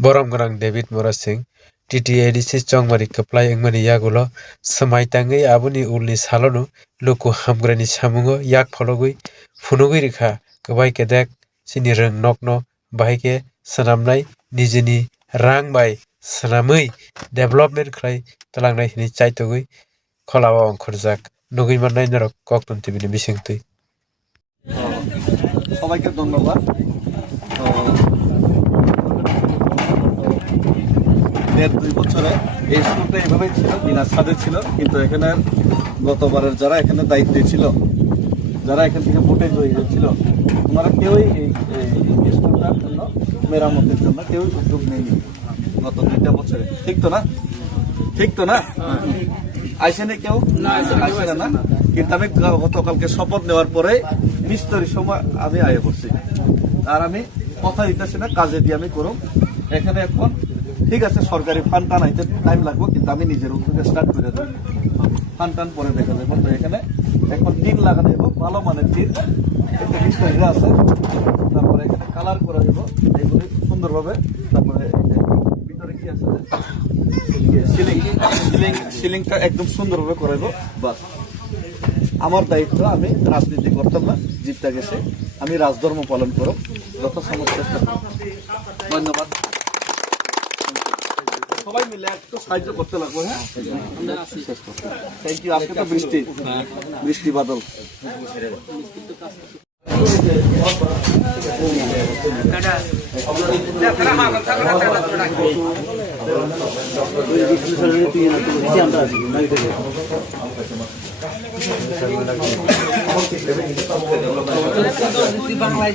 Borom Grang David Morasing, TTADC Chongmari Kaplai Engmani Yagulo, Samaitangi Abuni Uli Salonu, Luku Hamgrani Samungo, Yak Pologui, Funugui Rika, Kabai Kedek, Sini Reng Nokno, Baike, Sanamnai, Nijini, Rang by Sanamui, Development Clay, Talangai Hini Chaitogui, Kolawa Korzak, Nugiman Nainero, Kokton Tibini Bishingti. সবাইকে ধন্যবাদ। দেড় দুই বছরে এই স্কুলটা এইভাবেই ছিল, বিনা ছাদে ছিল, কিন্তু এখানে গতবারের যারা এখানে দায়িত্বে ছিল, যারা এখান থেকে ভোটে জয়ী হয়েছিল, ওনারা কেউই এই স্কুলটার জন্য মেরামতের জন্য কেউ উদ্যোগ নেয়নি গত 2টা বছরে। ঠিক তো না? ঠিক তো না? আইসেনি কেউ? আইসে না। কিন্তু আমি গতকালকে শপথ নেওয়ার পরে মিস্তরির সময় আমি আয়ে পড়ছি, আর আমি কথা দিতেছি না, কাজে দিয়ে আমি করব। এখানে এখন ঠিক আছে সরকারি ফান্ড টান আইতে টাইম লাগবে, কিন্তু আমি নিজের উদ্যোগে স্টার্ট করে দেবো। ফান্ড টান পরে দেখা যাবো। তো এখানে এখন টিন লাগানো দেবো, ভালো মানের টিন, একটা মিস্তরিরা আছে, তারপরে এখানে কালার করে দেবো এগুলি সুন্দরভাবে। তারপরে ভিতরে কি আছে সিলিংটা একদম সুন্দরভাবে করাইবো। বাস আমার দায়িত্ব, আমি রাজনীতি করতাম না, জিতটা গেছে, আমি রাজধর্ম পালন করব, যথাসম্ভব চেষ্টা করব। ধন্যবাদ। সবাই মিলে একটু সাহায্য করতে লাগবে। হ্যাঁ, থ্যাংক ইউ। আজকে তো বৃষ্টি বাদল। বাংলায়